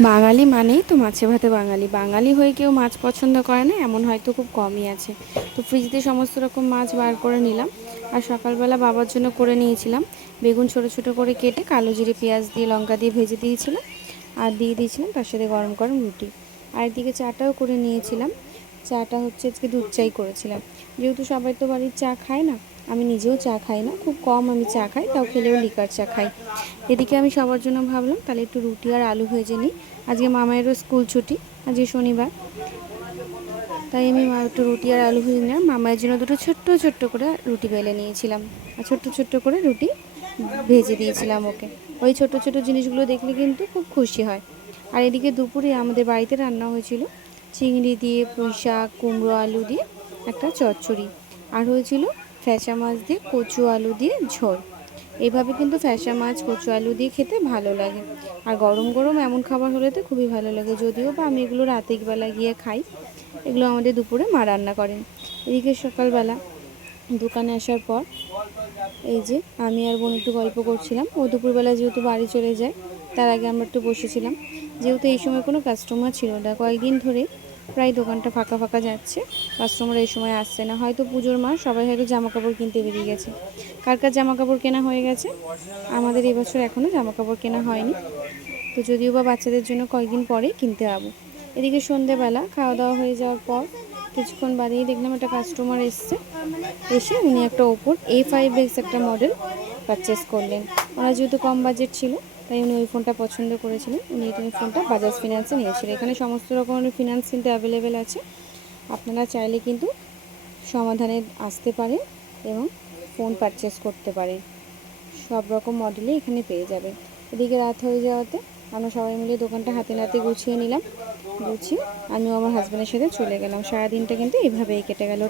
বাঙালি মানেই তো মাছে ভাতে বাঙালি। বাঙালি হয়ে কেউ মাছ পছন্দ করে না, এমন হয়তো খুব কমই আছে। তো ফ্রিজ দিয়ে সমস্ত রকম মাছ বার করে নিলাম। আর সকালবেলা বাবার জন্য করে নিয়েছিলাম। বেগুন ছোট ছোট করে কেটে কালো জিরে, পেঁয়াজ দিয়ে, লঙ্কা দিয়ে ভেজে দিয়েছিলাম। আর দিয়ে দিয়েছিলাম তার সাথে গরম গরম রুটি। আর এদিকে চাটাও করে নিয়েছিলাম। চাটা হচ্ছে আজকে দুধ চাই করেছিলাম। যেহেতু সবাই তো বাড়ির চা খায় না আমি নিজেও চা খাই না, খুব কম আমি চা খাই, তাও খেলেও লিকার চা খাই। এদিকে আমি সবার জন্য ভাবলাম, তাহলে একটু রুটি আর আলু ভেজে নিই। আজকে মামায়েরও স্কুল ছুটি, আজকে শনিবার। তাই আমি মা একটু রুটি আর আলু ভেজে নিলাম। মামায়ের জন্য দুটো ছোট্ট ছোট্ট করে রুটি বেলে নিয়েছিলাম। আর ছোট্ট ছোট্ট করে রুটি ভেজে দিয়েছিলাম ওকে। ওই ছোট ছোট জিনিসগুলো দেখলে কিন্তু খুব খুশি হয়। আর এদিকে দুপুরে আমাদের বাড়িতে রান্না হয়েছিল চিংড়ি দিয়ে পুঁই শাক কুমড়ো আলু দিয়ে একটা চচ্চড়ি। আর হয়েছিল ফ্যাসা মাছ দিয়ে কচু আলু দিয়ে ঝোল। এইভাবে কিন্তু ফ্যাসা মাছ, কচু আলু দিয়ে খেতে ভালো লাগে। আর গরম গরম এমন খাবার হলে তো খুবই ভালো লাগে। যদিও বা আমি এগুলো রাতের বেলা গিয়ে খাই, এগুলো আমাদের দুপুরে মা রান্না করেন। এদিকে সকালবেলা দোকানে আসার পর এই যে আমি আর বোন একটু গল্প করছিলাম। ও দুপুরবেলা যেহেতু বাড়ি চলে যায়, তার আগে আমরা একটু বসেছিলাম। যেহেতু এই সময় কোনো কাস্টমার ছিল না, কয়েকদিন ধরে প্রায় দোকানটা ফাঁকা ফাঁকা যাচ্ছে। কাস্টমার এই সময় আসছে না। হয়তো পুজোর মাস, সবাই হয়তো জামা কাপড় কিনতে বেরিয়ে গেছে। কার কার জামা কাপড় কেনা হয়ে গেছে? আমাদের এবছর এখনও জামা কাপড় কেনা হয়নি। তো যদিও বা বাচ্চাদের জন্য কয়েকদিন পরেই কিনতে যাব। এদিকে সন্ধেবেলা খাওয়া দাওয়া হয়ে যাওয়ার পর কিছুক্ষণ বাদেই দেখলাম একটা কাস্টমার এসছে। এসে উনি একটা ওপর এ ফাইভ এক্স একটা মডেল পারচেস করলেন। ওনার যেহেতু কম বাজেট ছিল তাই উনি ওই ফোনটা পছন্দ করেছিলেন। উনি এই ফোনটা বাজাজ ফিনান্সে নিয়েছিলেন। এখানে সমস্ত রকমের ফিনান্স কিন্তু অ্যাভেলেবেল আছে। আপনারা চাইলে কিন্তু সমাধানে আসতে পারেন এবং ফোন পারচেস করতে পারেন। সব রকম মডেলই এখানে পেয়ে যাবেন। এদিকে রাত হয়ে যাওয়াতে আমরা সবাই মিলে দোকানটা হাতে নাতে গুছিয়ে নিলাম। গুছিয়ে আমিও আমার হাজব্যান্ডের সাথে চলে গেলাম। সারাদিনটা কিন্তু এইভাবেই কেটে গেল।